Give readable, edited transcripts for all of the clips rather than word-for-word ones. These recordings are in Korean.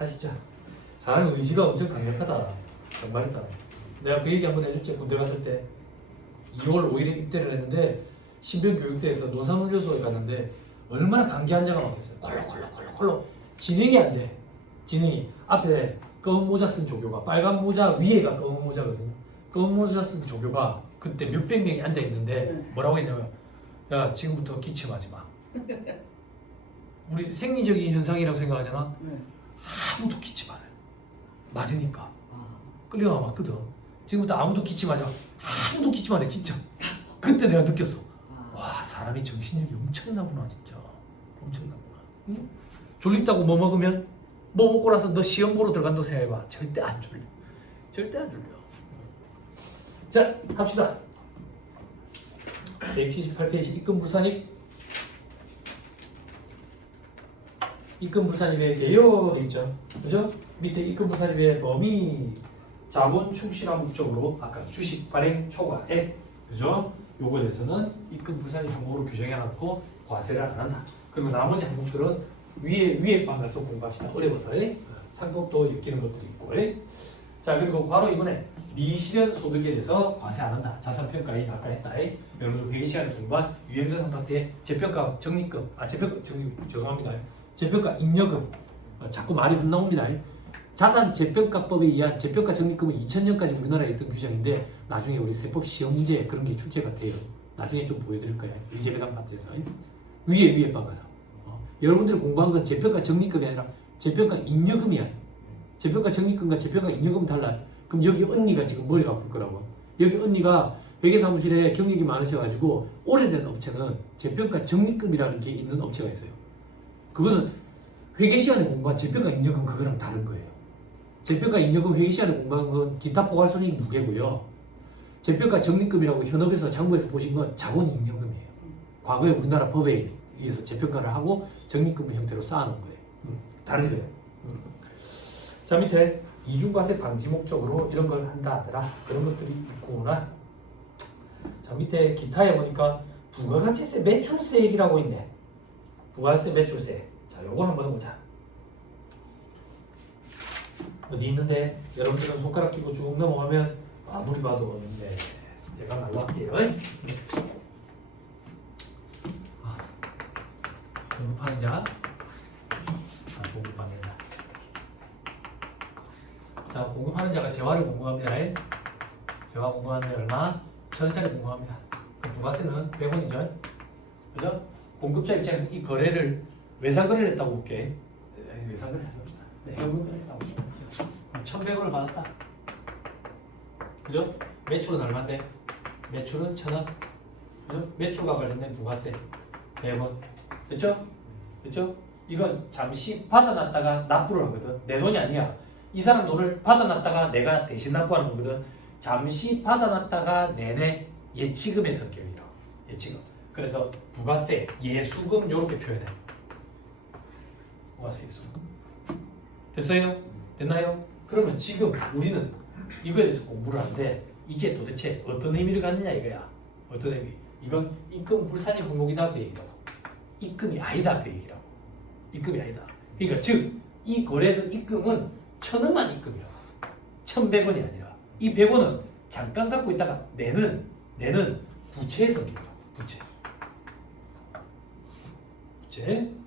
하시죠. 사람의 의지가 엄청 강력하다. 정말이다. 내가 그 얘기 한번 해줬지. 군대 갔을 때 2월 5일에 입대를 했는데 신병교육대에서 노산훈련소에 갔는데 얼마나 감기 환자가 많겠어요. 콜록콜록콜록 진행이 안 돼. 진행이 앞에 검은 모자 쓴 조교가 빨간 모자 위에가 검은 모자거든요. 검은 모자 쓴 조교가 그때 몇백 명이 앉아 있는데 뭐라고 했냐면 야 지금부터 기침하지 마. 우리 생리적인 현상이라고 생각하잖아. 아무도 기침 안 해. 맞으니까 끌려가 맞거든. 지금부터 아무도 기침하지 마. 아무도 기침 안 해 진짜. 그때 내가 느꼈어. 와 사람이 정신력이 엄청나구나 진짜. 엄청나구나. 응? 졸립다고 뭐 먹으면 뭐 먹고 나서 너 시험 보러 들어간다고 생각해봐. 절대 안 졸려. 절대 안 졸려. 자 갑시다. 178페이지 입금불산입. 입금불산입에 개요 돼 있죠. 그죠? 밑에 입금불산입의 범위 자본 충실한 목적으로 아까 주식 발행 초과액 그죠? 요거에 대해서는 입금불산입 항목으로 규정해놨고 과세를 안 한다. 그리고 나머지 항목들은 위에 방 가서 공부합시다. 어려워서 상법도 엮이는 것들이 있고. 자 그리고 바로 이번에 미실현 소득에 대해서 과세 안 한다. 자산평가에 아까 했다. 여러분 회계 시간에 공부한 유형자산 파트의 재평가 적립금 재평가 적립금 죄송합니다. 재평가 잉여금 자꾸 말이 헛나옵니다. 자산 재평가법에 의한 재평가 적립금은 2000년까지 우리나라에 있던 규정인데 나중에 우리 세법 시험 문제에 그런 게 출제가 돼요. 나중에 좀 보여드릴 거예요. 의제배당 파트에서 위에 방 가서 여러분들이 공부한 건 재평가 적립금이 아니라 재평가 잉여금이야. 재평가 적립금과 재평가 잉여금은 달라요. 그럼 여기 언니가 지금 머리가 아플 거라고. 여기 언니가 회계사무실에 경력이 많으셔가지고 오래된 업체는 재평가 적립금이라는 게 있는 업체가 있어요. 그거는 회계 시간에 공부한 재평가 잉여금 그거랑 다른 거예요. 재평가 잉여금 회계 시간에 공부한 건 기타 포괄손익 무게고요. 재평가 적립금이라고 현업에서 장부에서 보신 건 자본 잉여금이에요. 과거에 우리나라 법에 의해서 재평가를 하고 적립금 형태로 쌓아놓은 거예요. 다른 거예요. 자 밑에 이중과세 방지 목적으로 이런 걸 한다 하더라. 그런 것들이 있구나. 자 밑에 기타에 보니까 부가가치세 매출세 얘기라고 있네. 부가세 매출세. 자 요걸 한번 보자. 어디 있는데 여러분들은 손가락 끼고 쭉 넘어가면 아무리 봐도 없는데 제가 말로 할게요. 공급하는 자. 공급하는 자. 자 공급하는 자가 재화를 공급합니다. 재화 공급하는데 얼마? 1000원짜리 공급합니다. 그 부가세는 100원이죠. 그죠? 공급자 입장에서 이 거래를 외상거래를 했다고 볼게. 외상거래를 합시다. 해운거래를 했다고 볼게. 1100원을 받았다. 그죠? 매출은 얼마인데? 매출은 1000원. 그죠? 매출과 관련된 부가세 100원. 됐죠? 됐죠? 이건 잠시 받아놨다가 납부를 하거든. 내 돈이 아니야. 이 사람 돈을 받아놨다가 내가 대신 납부하는 거거든. 잠시 받아놨다가 내내 예치금의 성격이라고. 예치금. 그래서 부가세, 예수금 이렇게 표현해. 부가세, 예수금. 됐어요? 됐나요? 그러면 지금 우리는 이거에 대해서 공부를 하는데 이게 도대체 어떤 의미를 갖느냐 이거야. 어떤 의미? 이건 입금 불산입 항목이다 그 얘기라고. 입금이 아니다 그 얘기라고. 입금이 아니다. 그러니까 즉 이 거래에서 입금은 1000원만 입금이라고. 1100원이 아니라 이 100원은 잠깐 갖고 있다가 내는 부채의 성격이라고. 부채.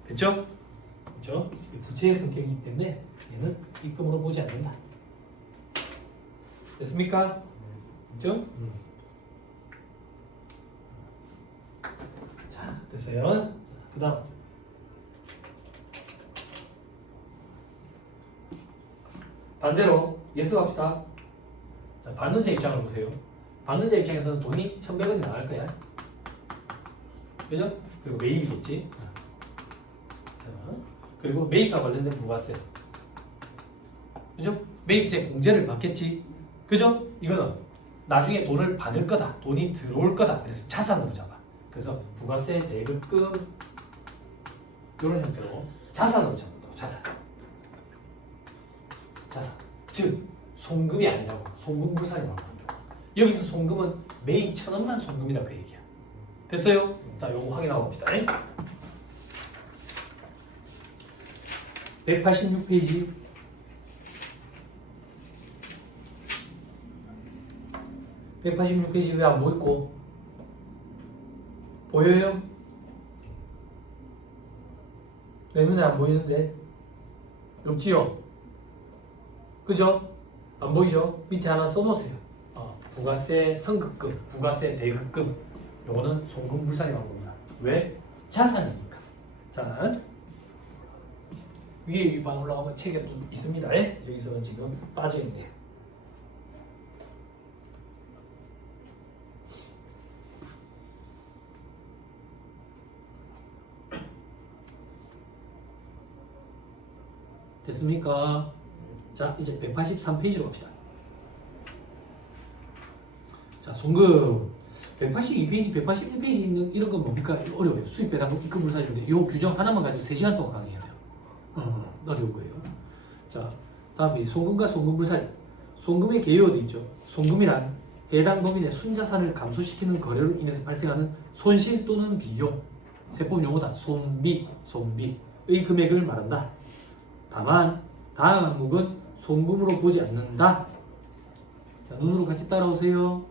됐죠? 그렇죠? 부채의 성격이기 때문에 얘는 입금으로 보지 않는다. 됐습니까? 그렇죠? 자, 됐어요. 그 다음 반대로 예스 갑시다. 자, 받는 자 입장을 보세요. 받는 자 입장에서는 돈이 1100원이 나갈 거야. 그죠? 그리고 매입이겠지. 자, 그리고 매입과 관련된 부가세. 그죠? 매입세 공제를 받겠지. 그죠? 이거는 나중에 돈을 받을 거다. 돈이 들어올 거다. 그래서 자산으로 잡아. 그래서 부가세 대급금 이런 형태로 자산으로 잡는다고. 자산. 즉 송금이 아니라고. 송금 불산이라고 한다고. 여기서 송금은 매입 1000원만 송금이다 그 얘기야. 됐어요? 자, 요거 확인하고 봅시다. 186페이지 186페이지 왜 안 보이고? 보여요? 내 눈에 안 보이는데? 없지요? 그죠? 안 보이죠? 밑에 하나 써놓으세요. 부가세 선급금, 부가세 대급금. 요거는 송금불산이 나온 겁니다. 왜? 자산이니까. 자산. 위에 위반 올라가면 책에 또 있습니다. 여기서는 지금 빠져있네요. 됐습니까? 자, 이제 183페이지로 갑시다. 자, 송금 182페이지, 181페이지 있는 이런 건 뭡니까? 어려워요. 수입 배당금 입금 불산인데 요 규정 하나만 가지고 3시간 동안 강의해야 돼요. 어려운 거예요. 자, 다음에 송금과 송금불산. 송금의 개요가 되어 있죠. 송금이란 해당 범인의 순자산을 감소시키는 거래로 인해서 발생하는 손실 또는 비용, 세법 용어다. 손비의 금액을 말한다. 다만 다음 항목은 송금으로 보지 않는다. 자, 눈으로 같이 따라오세요.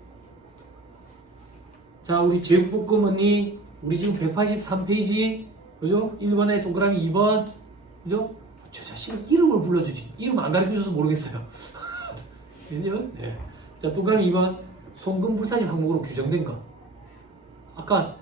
자, 우리 제국볶음 언니, 우리 지금 183페이지, 그죠? 1번에 동그라미 2번, 그죠? 저 자신 이름을 불러주지. 이름 안 가르쳐줘서 모르겠어요. 그죠? 네. 자, 동그라미 2번, 송금불산임 항목으로 규정된 거. 아까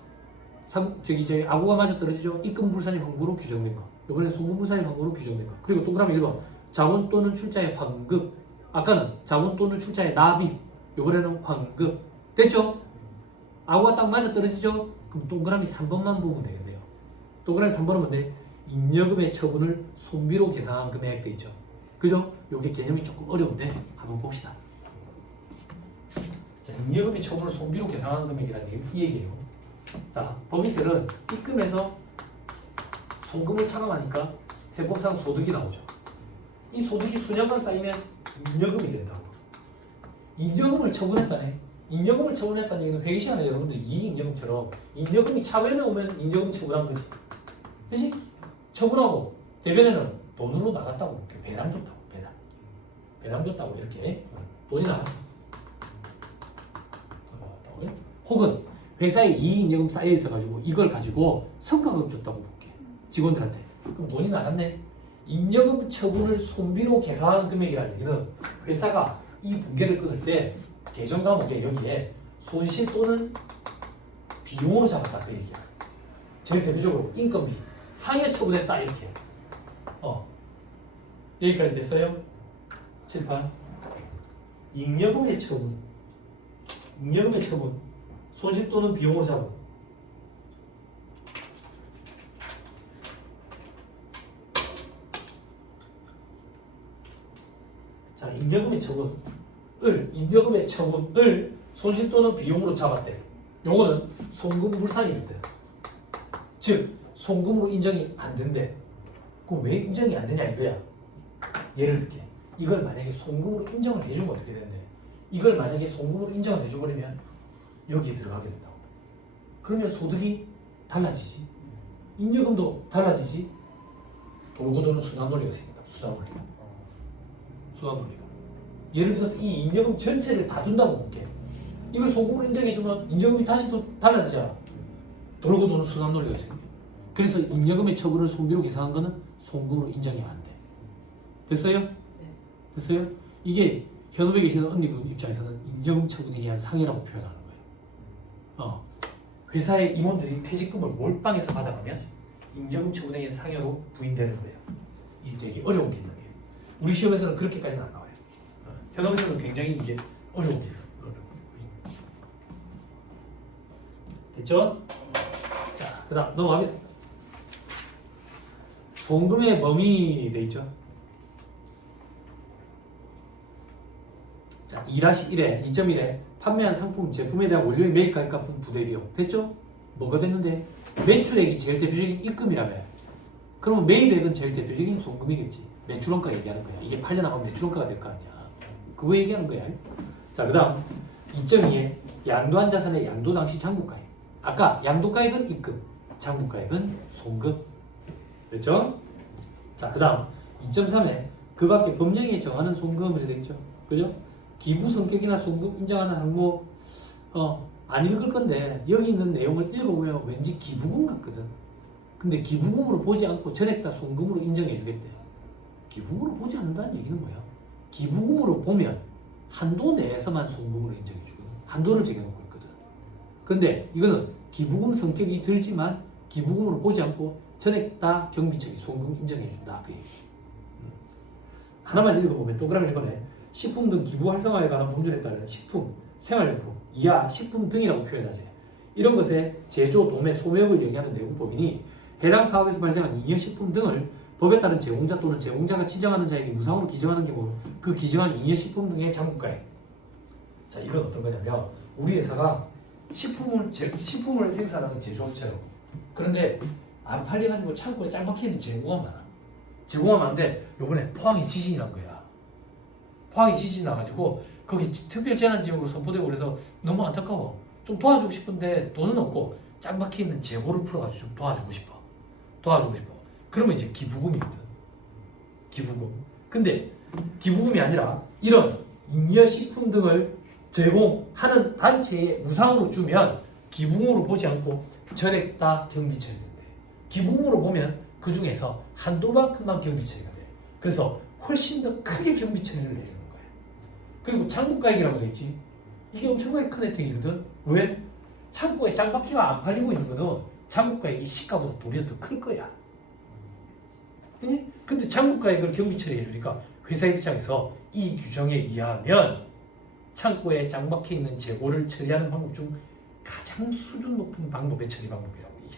저기 아구가 맞아 떨어지죠? 입금불산임 항목으로 규정된 거. 이번엔 송금불산임 항목으로 규정된 거. 그리고 동그라미 1번, 자본 또는 출자의 환급. 아까는 자본 또는 출자의 납입. 이번에는 환급. 됐죠? 아구가 딱 맞아 떨어지죠? 그럼 동그라미 3번만 보면 되겠네요. 동그라미 3번은 뭔데? 잉여금의 처분을 손비로 계산한 금액 돼 있죠. 그죠? 요게 개념이 조금 어려운데 한번 봅시다. 자, 잉여금의 처분을 손비로 계산한 금액이라는 이 얘기예요. 자, 법인세는 입금해서 송금을 차감하니까 세법상 소득이 나오죠. 이 소득이 수년간 쌓이면 잉여금이 된다고. 잉여금을 처분했다네. 잉여금을 처분했다는 얘기는 회계 시간에 여러분들 이익잉여금처럼 잉여금이 차변에 오면 잉여금 처분한 거지. 그치? 처분하고 대변에는 돈으로 나갔다고 볼게요. 배당 줬다고. 배당 줬다고 이렇게 돈이 나갔어. 혹은 회사에 이익잉여금 쌓여 있어가지고 이걸 가지고 성과급 줬다고 볼게. 직원들한테. 그럼 돈이 나갔네. 잉여금 처분을 손비로 계산하는 금액이라는 얘기는 회사가 이 분계를 끊을 때 계정 과목에 여기에 손실 또는 비용으로 잡았다 그 얘기야. 제일 대표적으로 인건비 상해 처분했다 이렇게. 여기까지 됐어요? 7, 8. 잉여금의 처분 손실 또는 비용으로 잡은. 자, 잉여금의 처분을 손실 또는 비용으로 잡았대. 요거는 송금불산입니다. 즉 송금으로 인정이 안 된대. 그럼 왜 인정이 안 되냐 이거야. 예를 들게 이걸 만약에 송금으로 인정을 해주면 어떻게 되는데, 이걸 만약에 송금으로 인정을 해줘버리면 여기에 들어가게 된다고. 그러면 소득이 달라지지, 잉여금도 달라지지. 돌고 도는 순환 논리가 생긴다. 순환 논리가. 예를 들어서 이 잉여금 전체를 다 준다고 볼게. 이걸 송금으로 인정해주면 잉여금이 다시 또 달라지잖아. 돌고 도는 순환 논리가 생겨. 그래서 잉여금의 처분을 손비로 계산한 거는 송금으로 인정이 안 돼. 됐어요? 네. 됐어요? 이게 현업에 계시는 언니분 입장에서는 잉여금 처분에 의한 상해라고 표현하는 거예요. 회사의 임원들이 퇴직금을 몰빵해서 받아가면 잉여금 처분에 의한 상해로 부인되는 거예요. 이게 되게 어려운 개념이에요. 우리 시험에서는 그렇게까지는 안 나와요. 현업에서는 굉장히 이게 어려운 개념이에요. 됐죠? 자, 그 다음 넘어갑니다. 송금의 범위 돼 있죠. 자, 2-1에 2.1에 판매한 상품 제품에 대한 원료의 매입가액과 부대비용 됐죠? 뭐가 됐는데 매출액이 제일 대표적인 입금이라며. 그러면 매입액은 제일 대표적인 송금이겠지. 매출원가 얘기하는 거야. 이게 팔려나가면 매출원가가 될 거 아니야. 그거 얘기하는 거야. 자, 그 다음 2.2에 양도한 자산의 양도 당시 장부가액. 아까 양도가액은 입금, 장부가액은 송금. 됐죠? 자, 그 다음 2.3에 그 밖에 법령에 정하는 송금을 되어 있죠. 그죠? 기부 성격이나 송금 인정하는 항목. 안 읽을 건데 여기 있는 내용을 읽어보면 왠지 기부금 같거든. 근데 기부금으로 보지 않고 전액 다 송금으로 인정해 주겠대. 기부금으로 보지 않는다는 얘기는 뭐야? 기부금으로 보면 한도 내에서만 송금으로 인정해 주거든. 한도를 정해놓고 있거든. 근데 이거는 기부금 성격이 들지만 기부금으로 보지 않고 전액 다 경비처리 송금 인정해 준다. 그 얘기. 하나만 읽어보면 동그라미 읽어내. 식품 등 기부 활성화에 관한 법률에 따른 식품, 생활용품, 이하 식품 등이라고 표현하지. 이런 것에 제조, 도매, 소매업을 영위하는 내용법이니 해당 사업에서 발생한 잉여 식품 등을 법에 따른 제공자 또는 제공자가 지정하는 자에게 무상으로 기증하는 경우 그 기증한 잉여 식품 등의 장부가액. 자, 이건 어떤 거냐면 우리 회사가 식품을 생산하는 제조업체로. 그런데 안 팔려가지고 창고에 짱 박혀있는 재고가 많아. 재고가 많은데 요번에 포항에 지진이 난 거야. 포항에 지진이 나가지고 거기 특별재난지역으로 선포되고 그래서 너무 안타까워. 좀 도와주고 싶은데 돈은 없고 짱 박혀있는 재고를 풀어가지고 좀 도와주고 싶어. 그러면 이제 기부금이거든. 기부금. 근데 기부금이 아니라 이런 잉여식품 등을 제공하는 단체에 무상으로 주면 기부금으로 보지 않고 전액 다 경비처리된대. 기부금으로 보면 그 중에서 한도만큼만 경비처리가 돼. 그래서 훨씬 더 크게 경비처리를 해주는 거야. 그리고 창고가액이라고 돼 있지. 이게 엄청나게 큰 혜택이거든. 왜? 창고에 짱박히가 안 팔리고 있는 거는 창고가액이 시가보다 도리어 더 클 거야. 근데 창고가액을 경비 처리해주니까 회사 입장에서 이 규정에 의하면 창고에 짱박혀 있는 재고를 처리하는 방법 중 가장 수준 높은 방법의 처리 방법이라고. 이게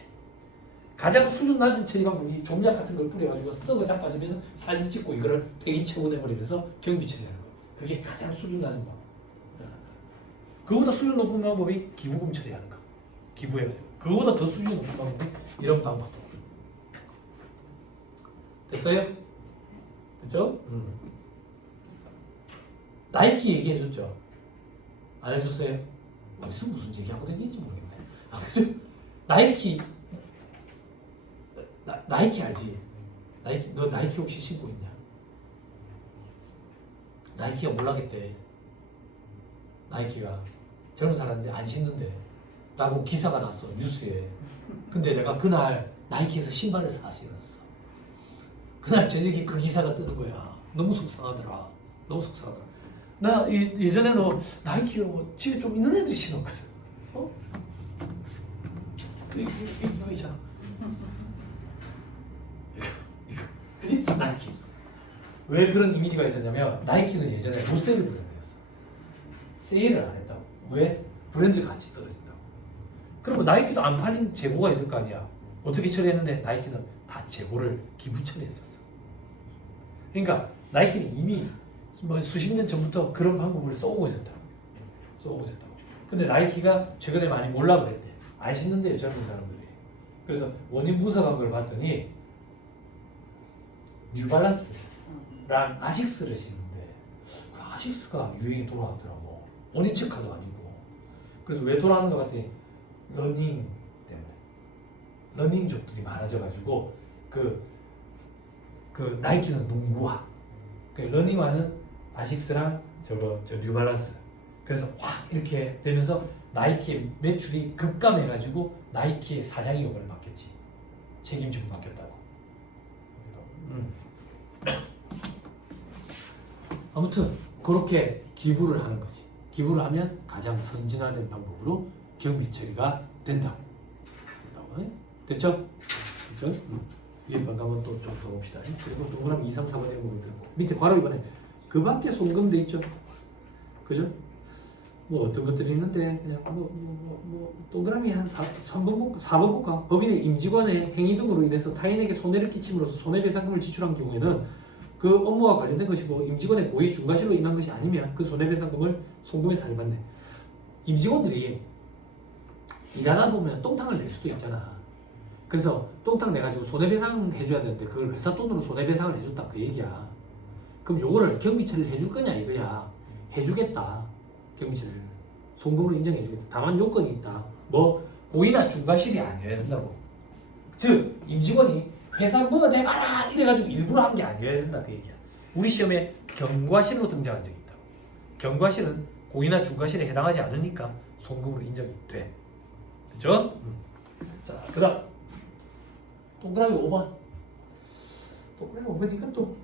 가장 수준 낮은 처리 방법이 종약 같은 걸 뿌려가지고 썩어 자빠지면 사진 찍고 이거를 폐기 처분해버리면서 경비 처리하는 거. 그게 가장 수준 낮은 방법. 그보다 수준 높은 방법이 기부금 처리하는 거. 기부해가지고 그보다 더 수준 높은 방법이 이런 방법. 됐어요? 그죠? 나이키 얘기해줬죠? 안 해줬어요? 어디서 무슨 얘기하고 다니는지 모르겠네. 그죠? 나이키 나이키 알지? 너 나이키 혹시 신고 있냐? 나이키가 몰라겠대. 나이키가 젊은 사람인데 안 신는데 라고 기사가 났어 뉴스에. 근데 내가 그날 나이키에서 신발을 사 신었어. 그날 저녁에 그 기사가 뜨는 거야. 너무 속상하더라. 나 예전에는 나이키가 뭐 집에 좀 있는 애들이 신었거든. 이거 있잖아. 이거. 그치? 나이키. 왜 그런 이미지가 있었냐면 나이키는 예전에 노세일 브랜드였어. 세일을 안 했다고. 왜? 브랜드 가치 떨어진다고. 그러면 나이키도 안 팔린 재고가 있을 거 아니야. 어떻게 처리했는데 나이키는 다 재고를 기부 처리했었어. 그러니까 나이키는 이미 뭐 수십 년 전부터 그런 방법을 써오고 있었다고. 근데 나이키가 최근에 많이 몰라 그랬대. 안 신는데요, 젊은 사람들이. 그래서 원인 분석한 걸 봤더니 뉴발란스랑 아식스를 신는데 아식스가 유행이 돌아왔더라고. 원인 체크도 아니고. 그래서 왜 돌아오는 것 같더니 러닝 때문에. 러닝족들이 많아져가지고 그 나이키는 농구화, 러닝화는 아식스랑 저 뉴발란스. 그래서 확 이렇게 되면서 나이키의 매출이 급감해가지고 나이키의 사장이 이번에 바뀌었지. 책임지고 바뀌었다고. 아무튼 그렇게 기부를 하는 거지. 기부를 하면 가장 선진화된 방법으로 경비 처리가 된다고. 됐죠? 그렇죠? 위에 반가면 또 좀 더 봅시다. 그리고 동그라미 2, 3, 4번에 보면 되고 밑에 괄호 이번에 그 밖에 송금돼 있죠. 그죠? 뭐 어떤 것들이 있는데 동그라미 한 4번 볼까? 법인의 임직원의 행위 등으로 인해서 타인에게 손해를 끼침으로써 손해배상금을 지출한 경우에는 그 업무와 관련된 것이고 임직원의 고의 중과실로 인한 것이 아니면 그 손해배상금을 송금에 살인받네. 임직원들이 일하다 보면 똥탕을 낼 수도 있잖아. 그래서 똥탕 내가지고 손해배상 해줘야 되는데 그걸 회사 돈으로 손해배상을 해줬다 그 얘기야. 그럼 요거를 경비처리를 해줄 거냐 이거야. 해주겠다. 경비처리를 송금으로 인정해주겠다. 다만 요건이 있다. 뭐 고의나 중과실이 아니어야 된다고. 즉 임직원이 회사 뭐가 내봐라 이래가지고 일부러 한 게 아니어야 된다 그 얘기야. 우리 시험에 경과실로 등장한 적이 있다고. 경과실은 고의나 중과실에 해당하지 않으니까 송금으로 인정이 돼. 그죠? 자, 그 다음 동그라미 5번. 동그라미 5번 이건 또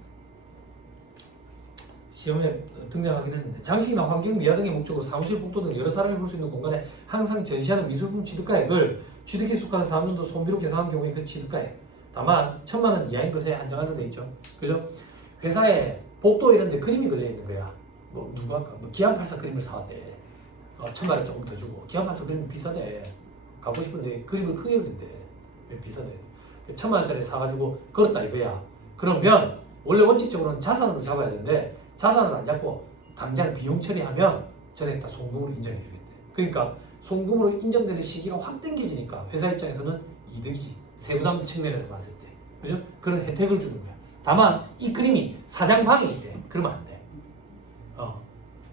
시험에 등장하긴 했는데 장식이나 환경, 미화 등의 목적으로 사무실, 복도 등 여러 사람이 볼 수 있는 공간에 항상 전시하는 미술품 취득가액을 취득에 속하는 사업년도 소비로 계산한 경우에 그 취득가액 다만 1,000만 원 이하인 것에 한정한다 돼 있죠. 그죠? 회사에 복도 이런 데 그림이 걸려 있는 거야. 뭐 누가 아까 뭐 기안84 그림을 사왔대. 1,000만 원 조금 더 주고 기안84 그림은 비싸대. 갖고 싶은데 그림을 크게 그린대. 왜 비싸대? 1,000만 원짜리 사가지고 걸었다 이거야. 그러면 원래 원칙적으로는 자산으로 잡아야 되는데 자산을 안 잡고 당장 비용 처리하면 전액 다 송금으로 인정해 주겠대. 그러니까 송금으로 인정되는 시기가 확 당겨지니까 회사 입장에서는 이득이지. 세부담 측면에서 봤을 때. 그죠? 그런 혜택을 주는 거야. 다만 이 그림이 사장방에 있대. 그러면 안 돼.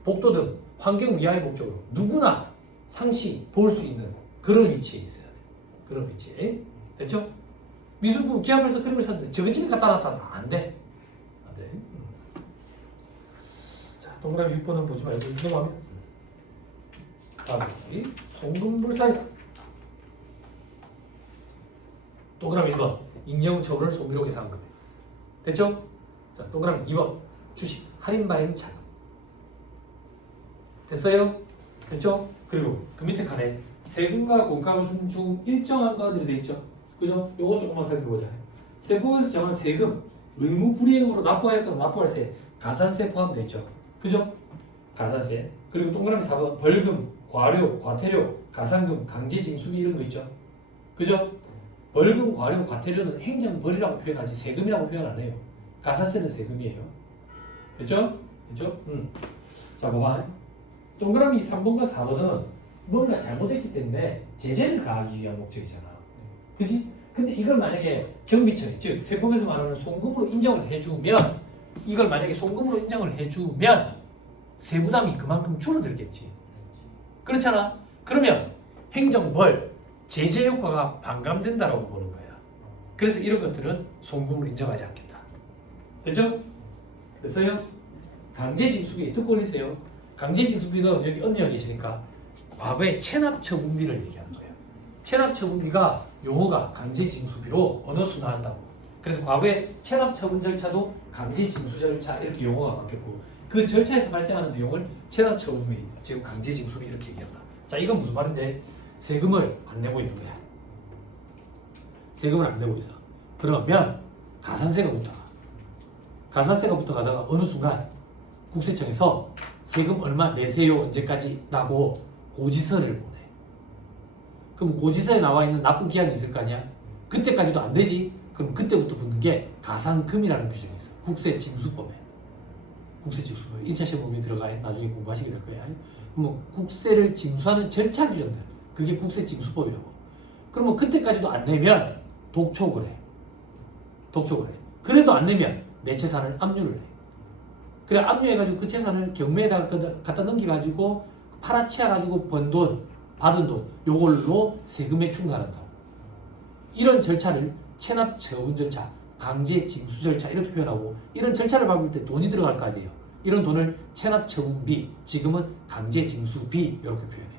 복도 등 환경 미화의 목적으로 누구나 상시 볼 수 있는 그런 위치에 있어야 돼. 그런 위치에. 됐죠? 미술품 기업에서 그림을 샀는데 저거집에 갖다 놨다는 안 돼. 안 돼. 자, 동그라미 6번은 보지 말고 넘어가면 다음이 송금불사이다. 동그라미 1번 임대후 처분을 소비로 계산한 겁니다. 됐죠? 자, 동그라미 2번 주식 할인 발행 자금. 됐어요? 됐죠? 그리고 그 밑에 칸에 세금과 공과금 중 일정한 것들이 돼 있죠. 그죠? 요거 조금만 살펴보자. 세법에서 정한 세금, 의무 불이행으로 납부할 건 납부할세, 가산세 포함되어 있죠. 그죠? 가산세. 그리고 동그라미 4번 벌금, 과료, 과태료, 가산금, 강제징수비 이런 거 있죠. 그죠? 벌금, 과료, 과태료는 행정벌이라고 표현하지 세금이라고 표현 안 해요. 가산세는 세금이에요. 됐죠? 됐죠? 자, 봐봐. 동그라미 3번과 4번은 뭔가 잘못했기 때문에 제재를 가하기 위한 목적이잖아. 그지? 근데 이걸 만약에 경비처리, 즉 세법에서 말하는 송금으로 인정을 해주면 이걸 만약에 송금으로 인정을 해주면 세부담이 그만큼 줄어들겠지. 그렇잖아? 그러면 행정벌, 제재 효과가 반감된다라고 보는 거야. 그래서 이런 것들은 송금으로 인정하지 않겠다. 됐죠? 됐어요? 강제징수비 듣고 올리세요. 강제징수비는 여기 언니가 계시니까 과거의 체납처분비를 얘기하는 거예요. 체납처분비가 용어가 강제징수비로 언어수 나온다고. 그래서 과거의 체납처분 절차도 강제징수 절차 이렇게 용어가 바뀌었고 그 절차에서 발생하는 내용을 체납처분비, 지금 강제징수비 이렇게 얘기한다. 자, 이건 무슨 말인데 세금을 안 내고 있는 거야. 세금을 안 내고 있어. 그러면 가산세가 붙어가. 가산세가 붙어가다가 어느 순간 국세청에서 세금 얼마 내세요 언제까지라고 고지서를 보내. 그럼 고지서에 나와 있는 납부 기한이 있을 거 아니야? 그때까지도 안 되지? 그럼 그때부터 붙는 게 가산금이라는 규정이 있어. 국세징수법에. 국세징수법 1차 시험에 들어가야 나중에 공부하시게 될 거야. 그러면 국세를 징수하는 절차 규정들. 그게 국세징수법이라고. 그러면 그때까지도 안 내면 독촉을 해. 독촉을 해. 그래도 안 내면 내 재산을 압류를 해. 그래 압류해가지고 그 재산을 경매에다가 갖다 넘겨가지고 팔아치워가지고 번 돈, 받은 돈 요걸로 세금에 충당한다고. 이런 절차를 체납처분 절차, 강제징수 절차 이렇게 표현하고 이런 절차를 밟을 때 돈이 들어갈 거 아니에요. 이런 돈을 체납처분비, 지금은 강제징수비 이렇게 표현해.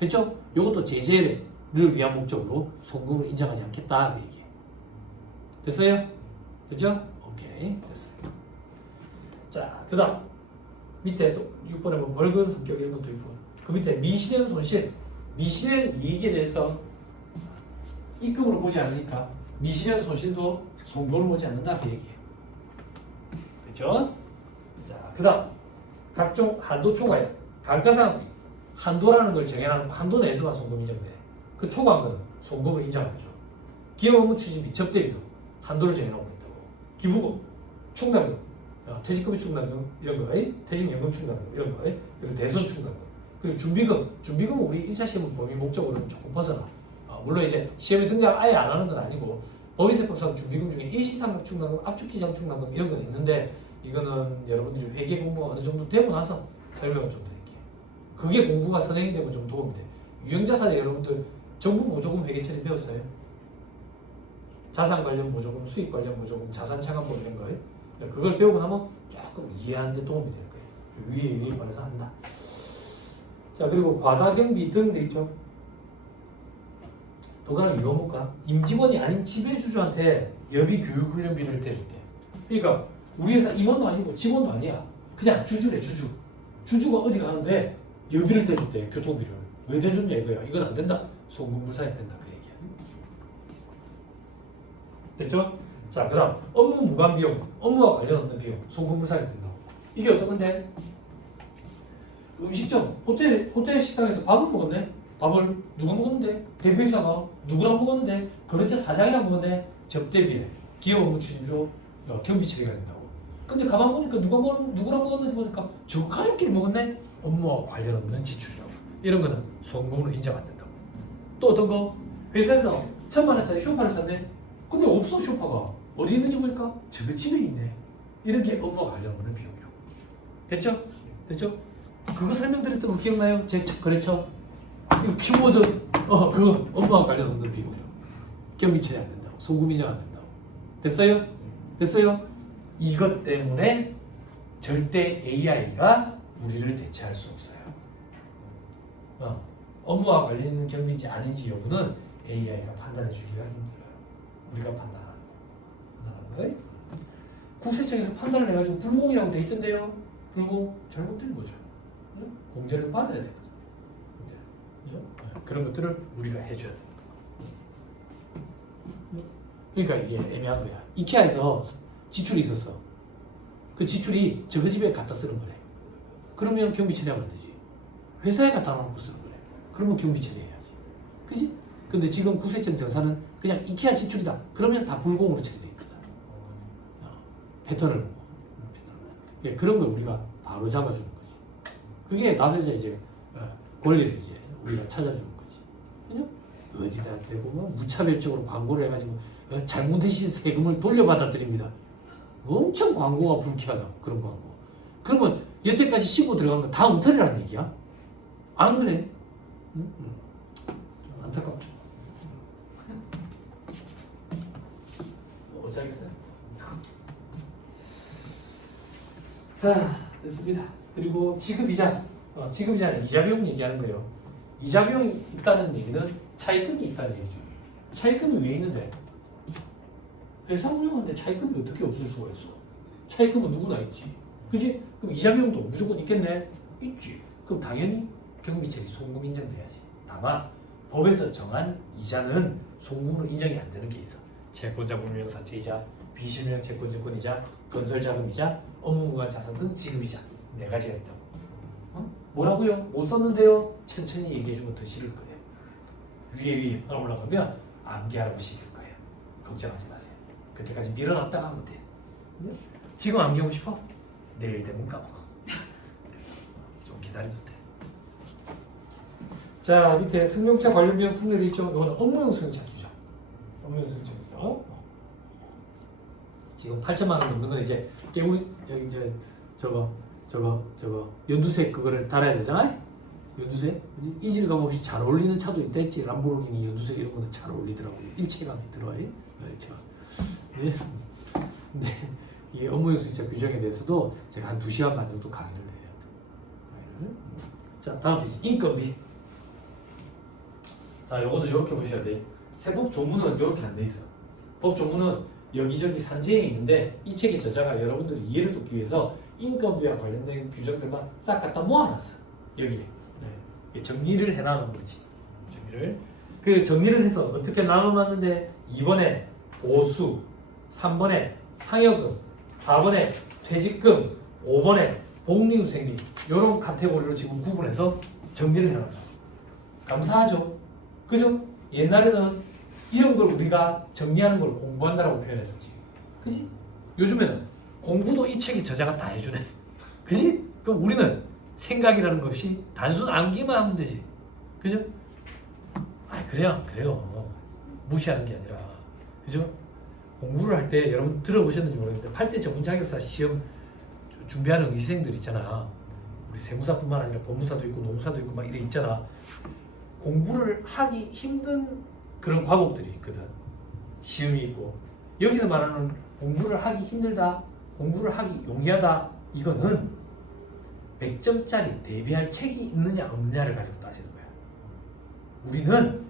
됐죠? 이것도 제재를 위한 목적으로 송금을 인정하지 않겠다 그 얘기해. 됐어요? 됐죠? 오케이 됐어요. 자, 그 다음 밑에 또 6번에 보면 벌금 성격 이런 것도 있고 그 밑에 미실현 손실, 미실현 이익에 대해서 입금으로 보지 않으니까 미실현 손실도 송금으로 보지 않는다 그 얘기예요. 됐죠? 자, 그 다음 각종 한도 초과액, 감가상각비 한도라는 걸 정해놓고 한도 내에서만 송금 인정돼. 그 초과한 거는 송금을 인정 안 해줘. 기업 업무 추진비, 접대비도 한도를 정해놓고 있다고. 기부금, 충당금, 퇴직금의 충당금 이런 거, 퇴직연금 충당금 이런 거, 그리고 대손 충당금, 그리고 준비금은 우리 1차 시험 범위 목적으로는 조금 벗어나. 물론 이제 시험에 등장 아예 안 하는 건 아니고 법인세법상 준비금 중에 일시상각 충당금, 압축기장 충당금 이런 건 있는데 이거는 여러분들이 회계 공부가 어느 정도 되고 나서 설명을 좀 드릴게요. 그게 공부가 선행이 되면 좀 도움이 돼. 유형자산에 여러분들 정부 보조금 회계 처리 배웠어요? 자산 관련 보조금, 수익 관련 보조금, 자산 차감법 이런 거 그걸 배우고 나면 조금 이해하는 데 도움이 될 거예요. 위에 관해서 한다. 자, 그리고 과다경비 등 돼 있죠. 또 그럼 이거 볼까? 임직원이 아닌 지배주주한테 여비 교육훈련비를 대줄게. 그러니까 우리 회사 임원도 아니고 직원도 아니야. 그냥 주주래, 주주. 주주가 어디 가는데 여비를 대줬대, 교통비를. 왜 대줬냐 이거야. 이건 안 된다. 송금불산이 된다, 그 얘기야. 됐죠? 자, 그 다음 업무 무관 비용, 업무와 관련 없는 비용, 송금불산이 된다고. 이게 어떤 건데? 음식점, 호텔 식당에서 밥을 먹었네? 밥을 누가 먹었는데? 대표이사가 누구랑 먹었는데? 거래처 사장이랑 먹었네? 접대비래. 기업 업무 추진비로 경비 처리가 된다고. 근데 가만 보니까 누구랑 먹었는지 보니까 저 가족끼리 먹었네? 업무와 관련 없는 지출이라고. 이런 거는 송금으로 인정 안 된다고. 또 어떤 거? 회사에서 1,000만 원짜리 쇼파를 샀네? 근데 없어, 쇼파가. 어디 있는지 보니까 저 집에 있네. 이런 게 업무와 관련 없는 비용이라고. 됐죠? 됐죠? 그거 설명드렸던 거 기억나요? 제 거래처? 이거 키보드, 그거 업무와 관련 없는 비용이라고. 경비 처리 안 된다고. 송금 인정 안 된다고. 됐어요? 됐어요? 이것 때문에 절대 AI가 우리를 대체할 수 없어요. 업무와 관련 경비인지 아닌지 여부는 AI가 판단해 주기가 힘들어요. 우리가 판단하는 거예요. 국세청에서 판단을 해가지고 불공이라고 돼 있던데요. 불공 잘못된 거죠. 공제를 받아야 되거든요. 그런 것들을 우리가 해줘야 돼요. 그러니까 이게 애매한 거야. 이케아에서 지출이 있었어. 그 지출이 저거 집에 갖다 쓰는 거래. 그러면 경비 처리하면 안 되지. 회사에 갖다 놓고 쓰는 거래. 그러면 경비 처리해야지. 그지? 근데 지금 국세청 정산은 그냥 이케아 지출이다. 그러면 다 불공으로 처리돼 있거든. 패턴을 보고. 예, 그런 걸 우리가 바로 잡아주는 거지. 그게 나중에 이제 권리를 이제 우리가 찾아주는 거지. 그죠? 어디다 대고 뭐 무차별적으로 광고를 해가지고 잘못하신 세금을 돌려받아 드립니다. 엄청 광고가 불쾌하다고. 그런 광고. 그러면 여태까지 씹고 들어간 거 다 엉터리라는 얘기야? 안 그래? 안타깝죠. 어쩌겠어요. 자, 됐습니다. 그리고 지급이자, 지급이자는 이자 비용 얘기하는 거예요. 이자 비용이 있다는 얘기는 차입금이 있다는 얘기죠. 차입금이 왜 있는데? 회사 운영하는데 차입금이 어떻게 없을 수가 있어? 차입금은 누구나 있지. 그지? 그럼 이자 비용도 무조건 있겠네? 있지. 그럼 당연히 경비 처리 송금 인정돼야지. 다만 법에서 정한 이자는 송금으로 인정이 안 되는 게 있어. 채권자금융사채이자, 비실명 채권증권이자, 건설자금이자, 업무무관 자산 등 지급이자 네 가지가 있다고. 뭐라고요? 못 썼는데요? 천천히 얘기해주면 더 싫을 거예요. 위에 하나 올라가면 암기하라고 시킬 거예요. 걱정하지 마세요. 그때까지 밀어놨다가 하면 돼. 지금 암기하고 싶어? 내일 되면 까먹어. 좀 기다려도 돼. 자, 밑에 승용차 관련 비용 특례도 있죠. 이거는 업무용 승용차 기준. 업무용 승용차 기준. 지금 8천만 원 넘는 건 이제 깨우리 저거 연두색 그거를 달아야 되잖아요. 연두색 이질감 없이 잘 어울리는 차도 있댔지. 람보르기니 연두색 이런 거는 잘 어울리더라고요. 일체감이 들어와요. 일체감. 네. 이 업무용 승용차 규정에 대해서도 제가 한 2시간 반 정도 강의를 해야 돼요. 자, 다음 페이지 인건비. 자, 요거는 이렇게 보셔야 돼요. 세법 조문은 이렇게 안 돼 있어. 법 조문은 여기저기 산재에 있는데 이 책의 저자가 여러분들이 이해를 돕기 위해서 인건비와 관련된 규정들만 싹 갖다 모아놨어. 여기에. 네. 정리를 해놔놓은 거지. 그 정리를 해서 어떻게 나눠놨는데 2번에 보수, 3번에 상여금, 4번에 퇴직금, 5번에 복리후생비 이런 카테고리로 지금 구분해서 정리를 해놨다. 감사하죠? 그죠? 옛날에는 이런 걸 우리가 정리하는 걸 공부한다라고 표현했었지. 그지? 요즘에는 공부도 이 책의 저자가 다 해주네. 그지? 그럼 우리는 생각이라는 것이 단순 암기만 하면 되지. 그죠? 그래요. 무시하는 게 아니라. 그죠? 공부를 할 때 여러분 들어보셨는지 모르겠는데 8대 전문 자격사 시험 준비하는 의시생들 있잖아. 우리 세무사뿐만 아니라 법무사도 있고 노무사도 있고 막 이래 있잖아. 공부를 하기 힘든 그런 과목들이 있거든. 시험이 있고. 여기서 말하는 공부를 하기 힘들다, 공부를 하기 용이하다, 이거는 100점짜리 대비할 책이 있느냐 없느냐를 가지고 따지는 거야. 우리는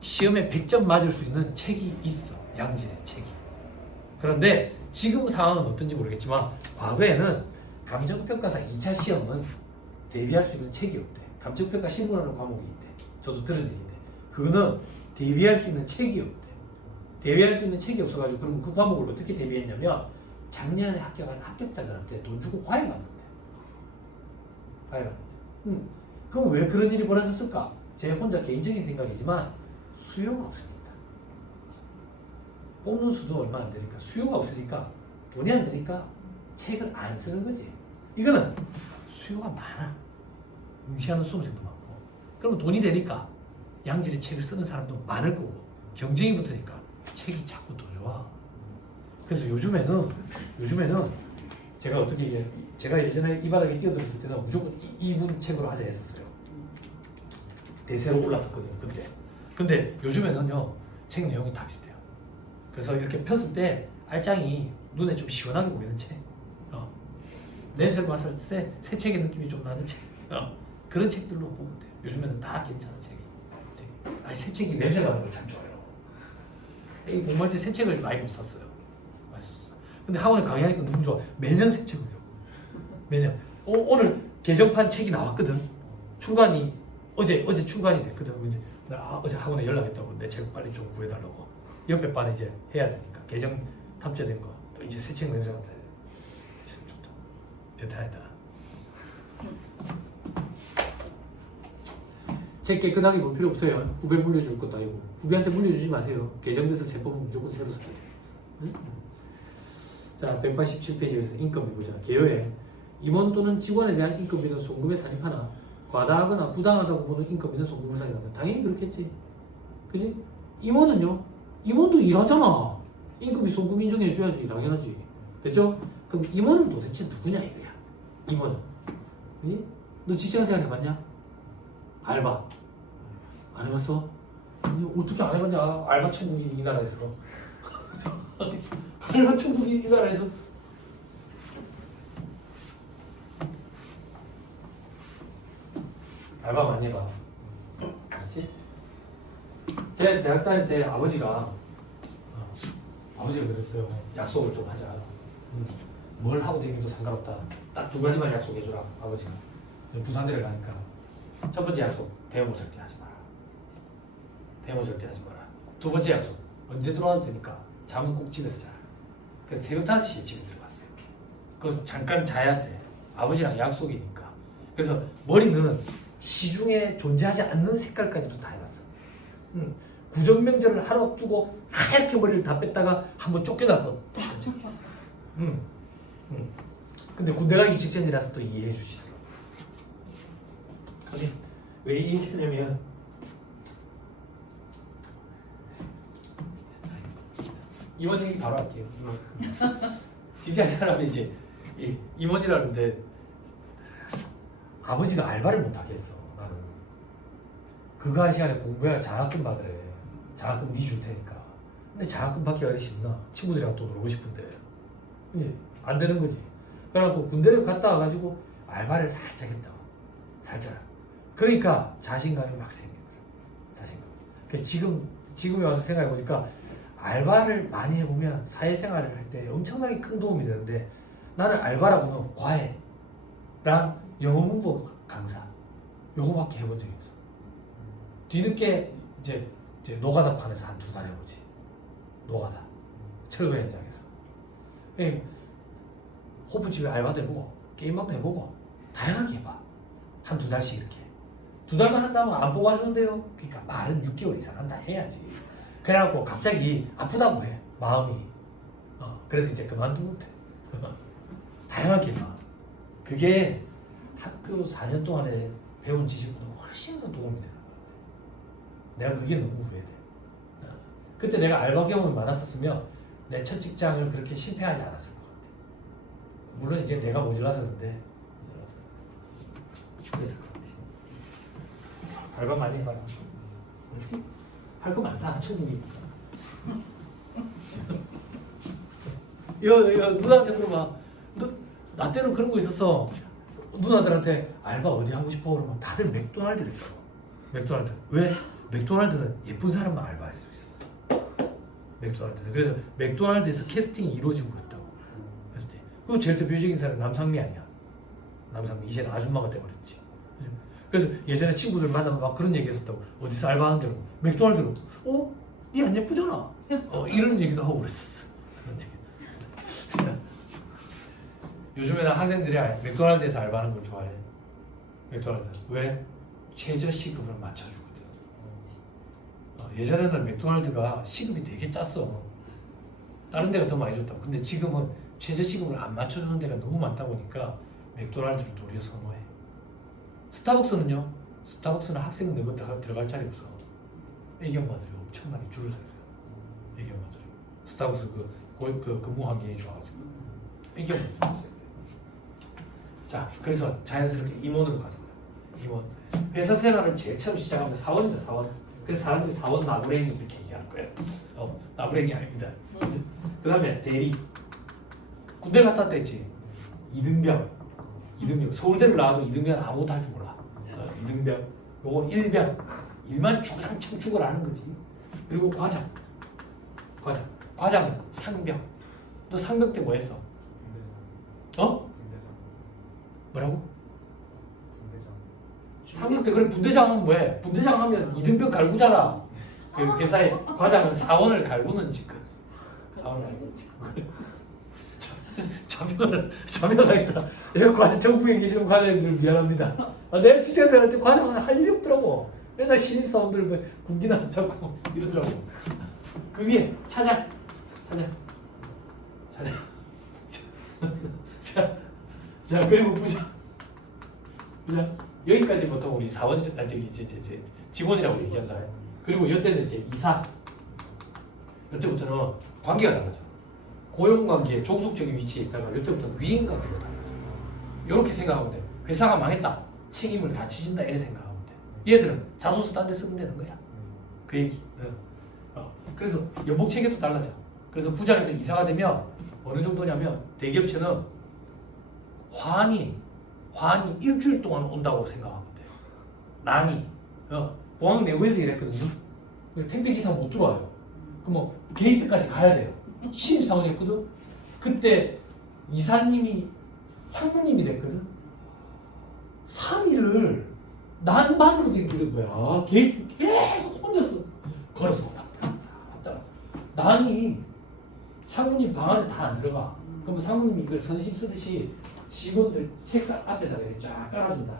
시험에 100점 맞을 수 있는 책이 있어. 양질의 책이. 그런데 지금 상황은 어떤지 모르겠지만 과거에는 감정평가사 2차 시험은 대비할 수 있는 책이 없대. 감정평가 신문하는 과목이 있대. 저도 들은 얘기인데 그거는 대비할 수 있는 책이 없대. 대비할 수 있는 책이 없어가지고 그럼 그 과목을 어떻게 대비했냐면 작년에 합격한 합격자들한테 돈 주고 과외받는데. 과외받는데. 그럼 왜 그런 일이 벌어졌을까? 제 혼자 개인적인 생각이지만 수요가 없습니다. 뽑는 수도 얼마 안 되니까 수요가 없으니까 돈이 안 되니까 책을 안 쓰는 거지. 이거는 수요가 많아. 응시하는 수험생도 많고 그러면 돈이 되니까 양질의 책을 쓰는 사람도 많을 거고 경쟁이 붙으니까 책이 자꾸 더 좋아. 그래서 요즘에는 제가 어떻게 얘기해? 제가 예전에 이 바닥에 뛰어들었을 때는 무조건 이분 책으로 하자 했었어요. 대세로 올랐었거든요 그때. 근데 요즘에는요 책 내용이 다 비슷해요. 그래서 이렇게 폈을 때 알장이 눈에 좀 시원하게 보이는 책, 냄새를 맡을 때 새 책의 느낌이 좀 나는 책, 그런 책들로 보면 돼요. 요즘에는 다 괜찮은 책이. 아니 새 책이 냄새 나는 걸 참 좋아해요. 이 공부할 때 새 책을 많이 못 샀어요. 많이 썼어. 근데 학원에 강의하니까 너무 좋아. 매년 새 책을 줘. 매년. 오늘 개정판 책이 나왔거든. 출간이 어제 출간이 됐거든. 어제 학원에 연락했다고 내 책 빨리 좀 구해달라고. 옆에 반에 이제 해야 되니까 개정 탑재된 거. 또 이제 새 책 냄새 맡아야 돼. 참 좋다. 배타이다. 책 깨끗하게 볼 필요 없어요. 후배 물려줄 것도 아니고 후배한테 물려주지 마세요. 개정돼서 제법은 무조건 새로 사야 돼. 응? 자, 187페이지에서 인건비 보자. 개요에 임원 또는 직원에 대한 인건비는 송금에 산입하나 과다하거나 부당하다고 보는 인건비는 송금을 산입한다. 당연히 그렇겠지. 그지? 임원은요? 임원도 일하잖아. 인건비 송금 인정해줘야지. 당연하지. 됐죠? 그럼 임원은 도대체 누구냐 이거야. 임원은. 그지? 너 직장생활 해봤냐? 알바. 안 해봤어? 아니, 어떻게 안 해봤냐? 알바 천국이 이 나라에서. 알바 천국이 이 나라에서. 알바 많이 해봐. 알았지? 제가 대학 다닐 때 아버지가 그랬어요. 약속을 좀 하자. 뭘 하고 다니도 상관없다. 딱 두 가지만 약속해주라. 아버지가. 부산대를 가니까 첫 번째 약속, 대모 절대 하지 마라. 대모 절대 하지 마라. 두 번째 약속, 언제 들어와도 되니까 잠은 꼭 집에서 자. 그래서 새벽 5시에 집에 들어갔어요. 그래서 잠깐 자야 돼. 아버지랑 약속이니까. 그래서 머리는 시중에 존재하지 않는 색깔까지도 다 해봤어. 구정명절을 하루 두고 하얗게 머리를 다 뺐다가 한번 쫓겨날 뻔또 한 적이 있어. 근데 군대 가기 직전이라서 또 이해해 주시더라고. 아니, 왜 이 얘기하냐면 임원 얘기 바로 할게요. 진짜 사람이 이제 임원이라는데 아버지가 알바를 못 하겠어. 나는 그거 할 시간에 공부해야 장학금 받으래. 장학금 네 줄 테니까. 근데 장학금 받기 하기 싫나? 친구들이랑 또 놀고 싶은데 이제 안 되는 거지. 그래갖고 군대를 갔다 와가지고 알바를 살짝 했다고. 살짝. 그러니까 자신감이 막 생기더라. 자신감. 지금에 와서 생각해보니까 알바를 많이 해보면 사회생활을 할 때 엄청나게 큰 도움이 되는데 나는 알바라고는 과외랑 영어 문법 강사 요거밖에 해본 적이 없어. 뒤늦게 이제 노가다 판에서 한 2달 해보지. 노가다 철거 현장에서 호프집에 알바도 해보고 게임방도 해보고 다양하게 해봐. 한 2달씩 이렇게 2달만 한다면 안 뽑아주는데요. 그러니까 말은 6개월 이상 한다 해야지. 그래갖고 갑자기 아프다고 해 마음이. 그래서 이제 그만두면 돼. 다양하게 봐. 그게 학교 4년 동안에 배운 지식보다 훨씬 더 도움이 되는 것 같아. 내가 그게 너무 후회돼. 그때 내가 알바 경험이 많았었으면 내 첫 직장을 그렇게 실패하지 않았을 것 같아. 물론 이제 내가 모자라서는데 그랬을 것 같아. 알바 많이 해봐라. 그렇지? 할 거 많다. 천국이. 누나한테 물어봐. 너 나 때는 그런 거 있었어. 누나들한테 알바 어디 하고 싶어 그러면 다들 맥도날드를 했다고. 맥도날드. 왜? 맥도날드는 예쁜 사람만 알바할 수 있었어. 맥도날드는. 그래서 맥도날드에서 캐스팅이 이루어지고 그랬다고. 캐스팅. 그 제일 대표적인 사람이 남상미 아니야. 남상미. 이제는 아줌마가 돼버렸지. 그래서 예전에 친구들 만나면 막 그런 얘기 했었다고. 어디서 알바하는다고. 맥도날드로. 니 안 예쁘잖아. 이런 얘기도 하고 그랬었어. 그런 얘기. 요즘에는 학생들이 맥도날드에서 알바하는 걸 좋아해. 맥도날드. 왜? 최저 시급을 맞춰주거든. 예전에는 맥도날드가 시급이 되게 짰어. 다른 데가 더 많이 줬다고. 근데 지금은 최저 시급을 안 맞춰주는 데가 너무 많다 보니까 맥도날드를 도리어 선호해. 스타벅스는요? 스타벅스는 학생 너가 들어갈 자리 없어. 애기 엄마들이 엄청 많이 줄을 서 있어요. 애기 엄마들이. 스타벅스 그 근무 환경이 좋아가지고 애기 엄마들이 줄을 서 있어요. 자, 그래서 자연스럽게 임원으로 가져가자. 임원. 회사 생활을 제일 처음 시작하면 사원이다, 사원. 그래서 사람들이 사원 나부랭이 이렇게 얘기할 거예요. 나부랭이 아닙니다. 그 다음에 대리. 군대 갔다 왔다 했지. 이등병. 서울대를 나와도 이등병은 아무것도 할 줄 몰라. 이등병. 요거 일병. 일만 주구장창 죽어라 하는 거지. 그리고 과장. 과장은 상병. 너 상병 때 뭐 했어? 뭐라고? 상병 때 그래 분대장 하면 뭐해? 분대장 하면 이등병 갈구잖아. 그 회사의 과장은 사원을 갈구는 직급. 사원을 갈구는 직급. 자명가 있다. 여기 정부에 계시는 과장님들 미안합니다. 내가 직장생활 할 때 과장은 할 일이 없더라고. 맨날 신입사원들 군기나 잡고 이러더라고. 그 위에 차장. 자 그리고 부장. 여기까지 보통 우리 사원 직원이라고 얘기한다. 그리고 이때는 이제 이사. 이때부터는 관계가 달라져. 고용관계, 종속적인 위치에 있다가 이때부터는 위인 관계가 달라져. 이렇게 생각하면 돼. 회사가 망했다. 책임을 다 지진다. 이렇게 생각하면 돼. 얘들은 자소서 딴 데 쓰면 되는 거야. 그 얘기. 그래서 연봉 체계도 달라져. 그래서 부장에서 이사가 되면 어느 정도냐면 대기업체는 환이 일주일 동안 온다고 생각하면 돼. 난이. 공항 내부에서 일했거든요. 택배기사 못 들어와요. 그럼 게이트까지 가야 돼요. 신입사원이었거든. 그때 이사님이 상무님이 됐거든. 3일을 난반으로 되는 거야. 게이트 계속 혼자서 걸어서 왔다. 난이 상무님 방 안에 다 안 들어가. 그럼 상무님이 이걸 선심 쓰듯이 직원들 책상 앞에다가 쫙 깔아준다.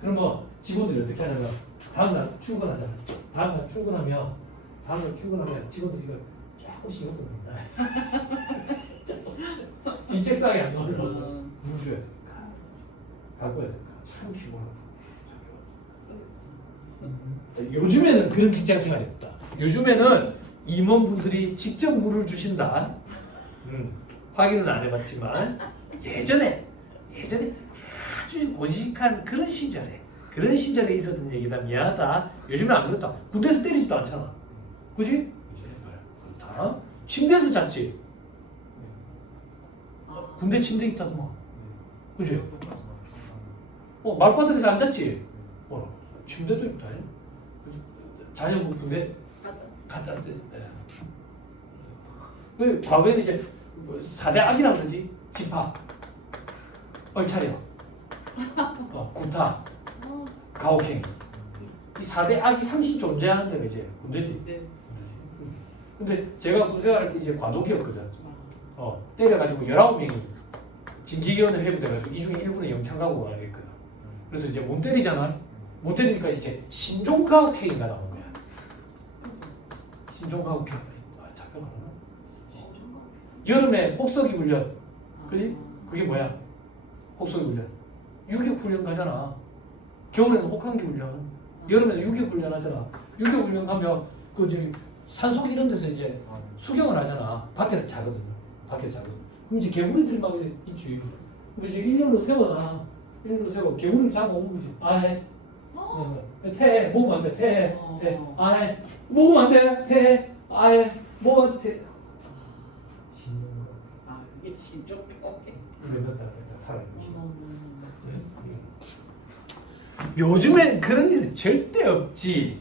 그러면 직원들이 어떻게 하냐면 다음날 출근하잖아. 다음날 출근하면 직원들이 이걸 조금씩 엮어줍니다. 이 책상에 안 넣으려고 물 줘야 되니까 갖고 해야 되니까 참 피곤하고. 요즘에는 그런 직장 생활이 없다. 요즘에는 임원분들이 직접 물을 주신다. 확인은 안 해봤지만 예전에 아주 고지식한 그런 시절에 있었던 얘기다. 미안하다. 요즘은 안 그렇다. 군대에서 때리지도 않잖아. 그지? 그렇다. 침대에서 잤지. 군대 침대 있다더만. 그지? 말바닥에서 안 잤지. 침대도 있다. 자녀분 군대 갔다 왔어요. 그 과거에는 이제 4대 악이라고 그러지. 집합, 얼차려, 구타, 가혹행. 이 4대 악이 상시 존재하는 데가 이제 군대지. 근데 제가 군생활할 때 이제 과도기였거든. 때려가지고 19명이 징계위원회 회부돼가지고 이 중에 일부는 영창 가고 가겠거든. 그래서 이제 못 때리잖아. 못 때리니까 이제 신종가혹행위가 나오는 거야. 신종가혹행. 잡혀가나? 여름에 혹서기 훈련. 그지? 그게 뭐야? 혹서기 훈련. 유격 훈련 가잖아. 겨울에는 혹한기 훈련. 여름에는 유격 훈련 하잖아. 유격 훈련 가면 그 저기 산속 이런 데서 이제 수경을 하잖아. 밖에서 자거든. 그럼 이제 개구리들이 막 있지. 근데 이제 1년으로 세워놔. 1년으로 세워. 개구리를 잡아오는 거지. 아해. 태. 먹으면 안 돼. 태. 아해. 먹으면 안 돼. 태. 아해. 먹으면 안 돼. 태. 신종병에. 이랬다 살아있는 요즘엔 그런 일 절대 없지.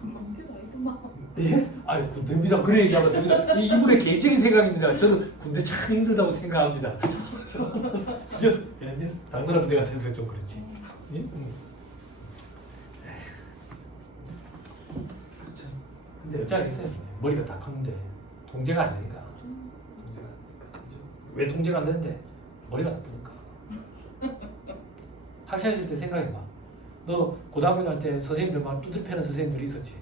군대 다니더만. 예? 아유 군대입니다. 그래 얘기하면 됩니다. 이분의 개인적인 생각입니다. 저는 군대 참 힘들다고 생각합니다. 그죠? 당나라 부대 같아서 좀 그렇지. 예? 그렇죠. 근데 어쩌겠어요. 머리가 다 컸는데 통제가 안 되니까. 통제가 안 되니까. 그죠? 왜 통제가 안 되는데? 머리가 나쁘니까. 학창시절 때 생각해봐. 너 고등학교 갈 때 선생님들 막 두드려 패는 선생님들이 있었지.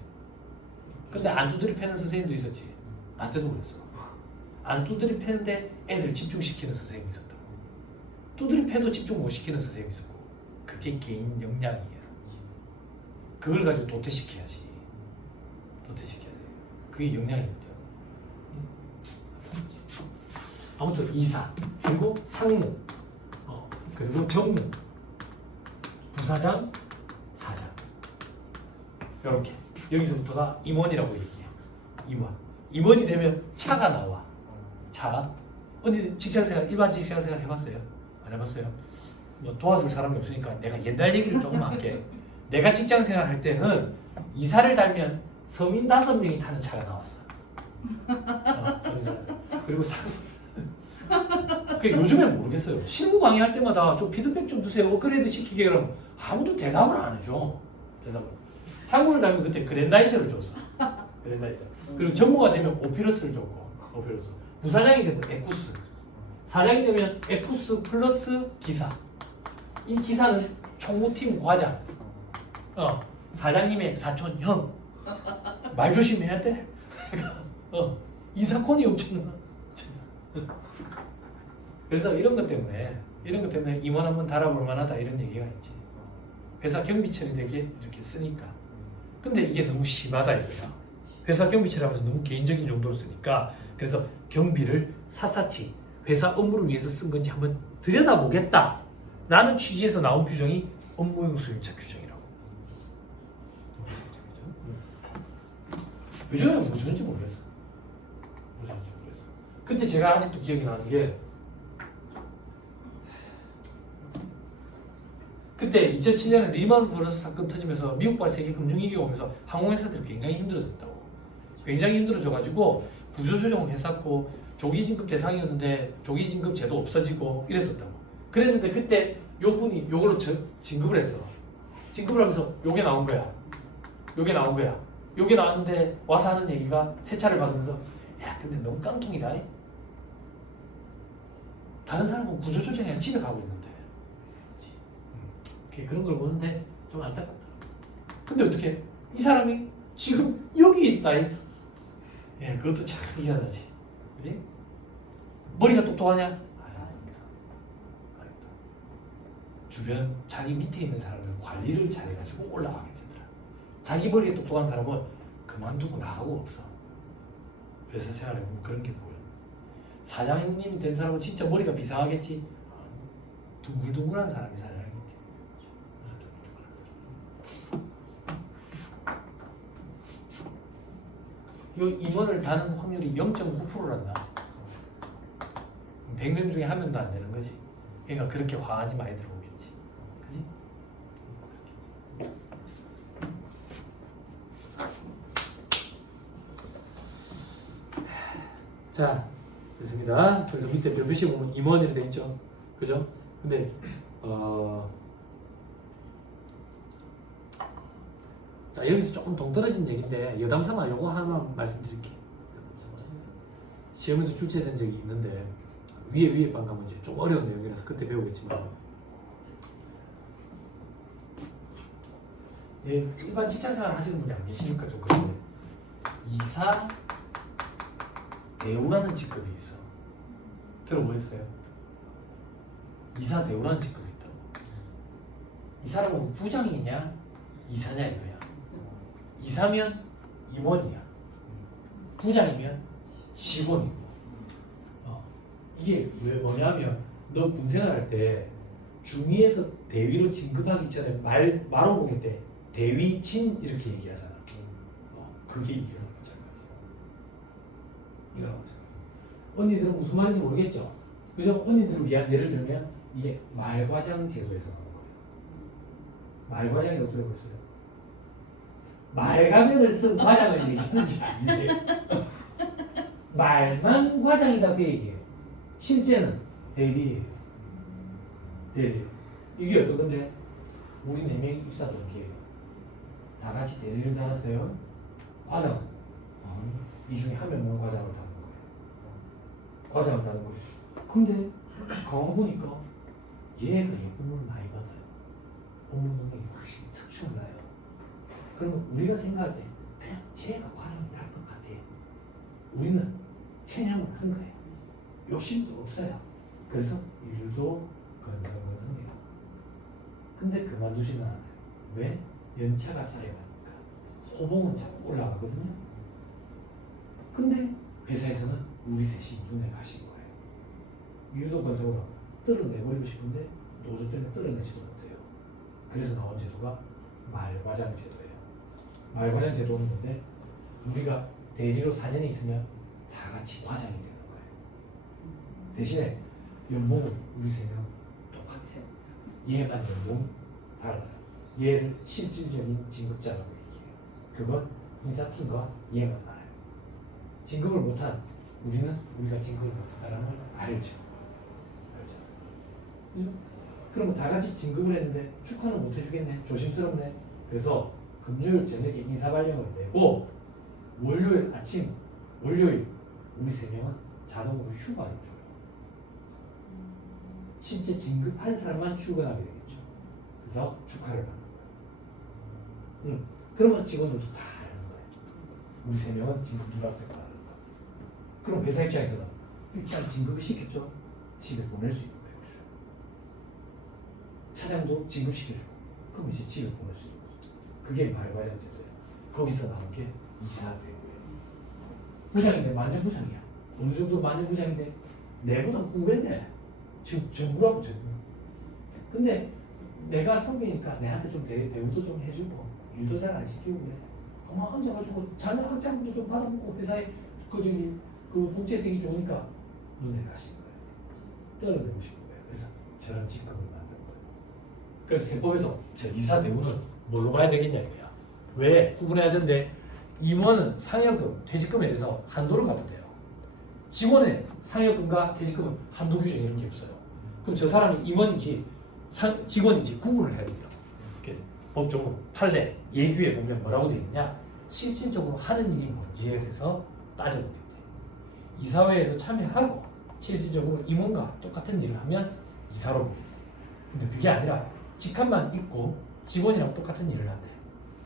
근데 안 두드려 패는 선생님도 있었지. 나 때도 그랬어. 안 두드려 패는데 애들 집중시키는 선생님이 있었다고. 두드려 패도 집중 못 시키는 선생님이 있었고. 그게 개인 역량이야. 그걸 가지고 도태시켜야지. 도태시켜야 돼. 그게 역량이었잖아. 아무튼 이사, 그리고 상무, 그리고 정무, 부사장, 사장. 이렇게 여기서부터가 임원이라고 얘기해요. 임원. 임원이 되면 차가 나와. 차. 언니 직장생활 일반 직장생활 해봤어요? 안 해봤어요? 뭐 도와줄 사람이 없으니까 내가 옛날 얘기를 조금 할게. 내가 직장생활 할 때는 이사를 달면 서민 5명이 타는 차가 나왔어. 서민 5명. 그리고 요즘엔 모르겠어요. 실무 강의할 때마다 좀 피드백 좀 주세요. 업그레이드 시키게 그러면 아무도 대답을 안 해줘. 대답을. 상무를 달면 그때 그랜다이저를 줬어. 그랜다이저. 그리고 전무가 되면 오피러스를 줬고, 오피러스. 부사장이 되면 에쿠스. 사장이 되면 에쿠스 플러스 기사. 이 기사는 총무팀 과장. 사장님의 사촌 형. 말 조심해야 돼. 이 사건이 엄청나. 그래서 이런 것 때문에 임원 한번 달아볼 만하다 이런 얘기가 있지. 회사 경비 처리되게 이렇게 쓰니까. 근데 이게 너무 심하다 이거야. 회사 경비 처리하면서 너무 개인적인 용도로 쓰니까 그래서 경비를 샅샅이 회사 업무를 위해서 쓴 건지 한번 들여다보겠다. 라는 취지에서 나온 규정이 업무용 수용차 규정이라고. 요즘에는 뭐 주는지 모르겠어. 그때 제가 아직도 기억이 나는 게 그때 2007년에 리먼 브러더스 사건 터지면서 미국발 세계 금융위기가 오면서 항공회사들이 굉장히 힘들어졌다고. 굉장히 힘들어져가지고 구조조정을 했었고 조기진급 대상이었는데 조기진급 제도 없어지고 이랬었다고. 그랬는데 그때 요 분이 요걸로 진급을 했어. 진급을 하면서 요게 나온 거야. 요게 나왔는데 와서 하는 얘기가 세차를 받으면서 야 근데 너무 깡통이다. 다른 사람은 구조조정이랑 집에 가고 있는데 그런 걸 보는데 좀 안타깝다. 근데 어떻게 이 사람이 지금 여기 있다. 예, 그것도 참 희한하지. 그래? 머리가 똑똑하냐? 아닙니다. 주변 자기 밑에 있는 사람을 관리를 잘해가지고 올라가게 되더라. 자기 머리에 똑똑한 사람은 그만두고 나가고 없어. 회사 생활에 보면 그런 게 보여. 사장님이 된 사람은 진짜 머리가 비상하겠지. 둥글둥글한 사람이 사장님이겠지. 이 임원을 다는 확률이 0.9%란다. 100명 중에 1명도 안 되는 거지. 그러니까 그렇게 화환이 많이 들어오겠지. 그지? 자, 됐습니다. 그래서 밑에 별표시 보면 임원이라 돼 있죠. 그죠? 근데 자, 여기서 조금 동떨어진 얘기인데 여담삼아 요거 하나만 말씀드릴게요. 시험에도 출제된 적이 있는데 위에 방 가면 이제 좀 어려운 내용이라서 그때 배우겠지만 예, 일반 직장생활 하시는 분이 안 계시니까 좀 그런데 이사 대우라는 직급이 있어. 들어보셨어요? 이사 대우라는 직급이 있다고. 이 사람은 부장이냐 이사냐 이거야. 이사면 임원이야. 부장이면 직원이고. 이게 왜 뭐냐면 너 군생활 할 때 중위에서 대위로 진급하기 전에 말호봉일 때 대위진 이렇게 얘기하잖아. 그게 이거랑 마찬가지야. 이거랑 마찬가지. 언니들은 무슨 말인지 모르겠죠? 그죠? 언니들을 위한 예를 들면 이게 말과장 제도에서 나온 거예요. 말과장이 어떻게 보였어요? 말가면을 쓴 과장을 얘기하는 게 아니에요. 말만 과장이다 그 얘기예요. 실제는 대리예요. 대리. 이게 어떤 건데? 우리 4명이 입사 동기예요. 다 같이 대리를 달았어요. 과장은 이 중에 한 명만 과장을 다는 거예요. 과장을 다는 거예요. 근데 가만 보니까 얘가 예쁨을 많이 받아요. 업무 능력이 훨씬 특출나요. 그러면 우리가 생각할 때 그냥 쟤가 과장이 될 것 같아. 우리는 체념을 한 거예요. 욕심도 없어요. 그래서 일도 건성건성해요. 근데 그만두지는 않아요. 왜? 연차가 쌓여가니까. 호봉은 자꾸 올라가거든요. 근데 회사에서는 우리 셋이 눈에 가신 거예요. 일도 건성을 하고 떨어내버리고 싶은데 노조 때문에 떨어내지도 못해요. 그래서 나온 제도가 말과장 제도예요. 말과장 제도는 뭔데? 우리가 대리로 4년이 있으면 다 같이 과장이 되는 거예요. 대신에 연봉은 우리 3명 똑같아요. 얘만 연봉이 달라요. 얘를 실질적인 진급자라고 얘기해요. 그건 인사팀과 얘만 알아요. 진급을 못한 우리는 우리가 진급을 못했다는 걸 알죠. 그죠? 그러면 다 같이 진급을 했는데 축하는 못 해주겠네. 조심스럽네. 그래서 금요일 저녁에 인사발령을 내고 월요일 아침, 월요일 우리 3명은 자동으로 휴가를 줘요. 실제 진급한 사람만 출근하게 되겠죠. 그래서 축하를 받는 거예요. 그러면 직원들도 다 아는 거예요. 우리 3명은 진급 누락됐다는 거. 그럼 회사 입장에서는 일단 진급을 시켰죠. 집에 보낼 수 있는 거예요. 차장도 진급시켜주고 그럼 이제 집에 보낼 수 있는 거죠. 그게 말과장 제도예요. 거기서 나온 게 이사대고예요. 부장인데 만년 부장이야. 어느 정도 만년 부장인데 내보다 후배네. 지금 전부라고 전부. 근데 내가 선배니까 내한테 좀 대우도 좀 해주고 일도 잘 안 시키고 그래. 그만 앉아가지고 자녀 학장도 좀 받아먹고 회사에 그 복지 혜택이 좋으니까 눈에 가시는 거예요. 떨어내고 싶은 거예요. 그래서 저런 직급을 만든 거예요. 그래서 세법에서 저 이사 대우는 뭘로 봐야 되겠냐 이거야. 왜 구분해야 되는데 임원은 상여금, 퇴직금에 대해서 한도를 갖다 대요. 직원의 상여금과 퇴직금은 한도 규정 이런 게 없어요. 그럼 저 사람이 임원인지 직원인지 구분을 해야 돼요. 그래서 법적으로 판례, 예규에 보면 뭐라고 되어 있느냐? 실질적으로 하는 일이 뭔지에 대해서 따져보게 돼요. 이사회에도 참여하고 실질적으로 임원과 똑같은 일을 하면 이사로 봅니다. 근데 그게 아니라 직함만 있고 직원이랑 똑같은 일을 한대.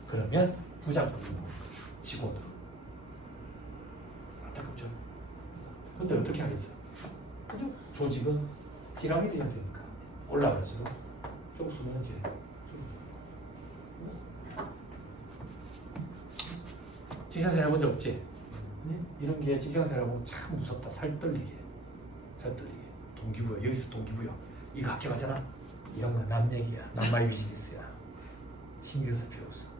그러면 부장급으로 직원으로. 안타깝죠? 근데 어떻게 하겠어? 그죠? 조직은 피라미드가 되니까 올라갈수록 쪽수는 이제 직장생활 해본 적 없지? 이런 게 직장생활하고 참 무섭다. 살 떨리게. 동기부여. 여기서 동기부여. 이거 합격하잖아? 이런 거 남 얘기야. 남말 비즈니스야. 신경 쓸 필요 없어.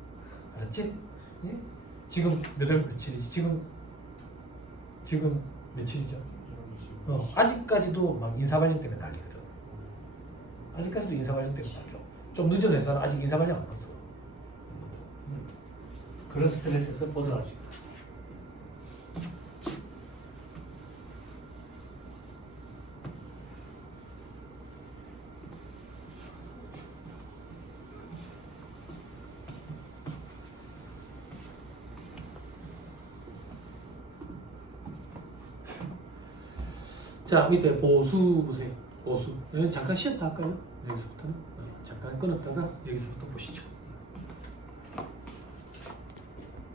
알았지? 네? 지금 며칠이지? 지금 며칠이죠? 아직까지도 막 인사발령 때문에 난리거든. 아직까지도 인사발령 때문에 난리죠. 좀 늦은 회사는 아직 인사발령 안 받았어. 그런 스트레스에서 벗어날 수 있다. 자, 밑에 보수 보세요. 보수. 여기 잠깐 쉬었다 할까요? 여기서부터는 잠깐 끊었다가 여기서부터 보시죠.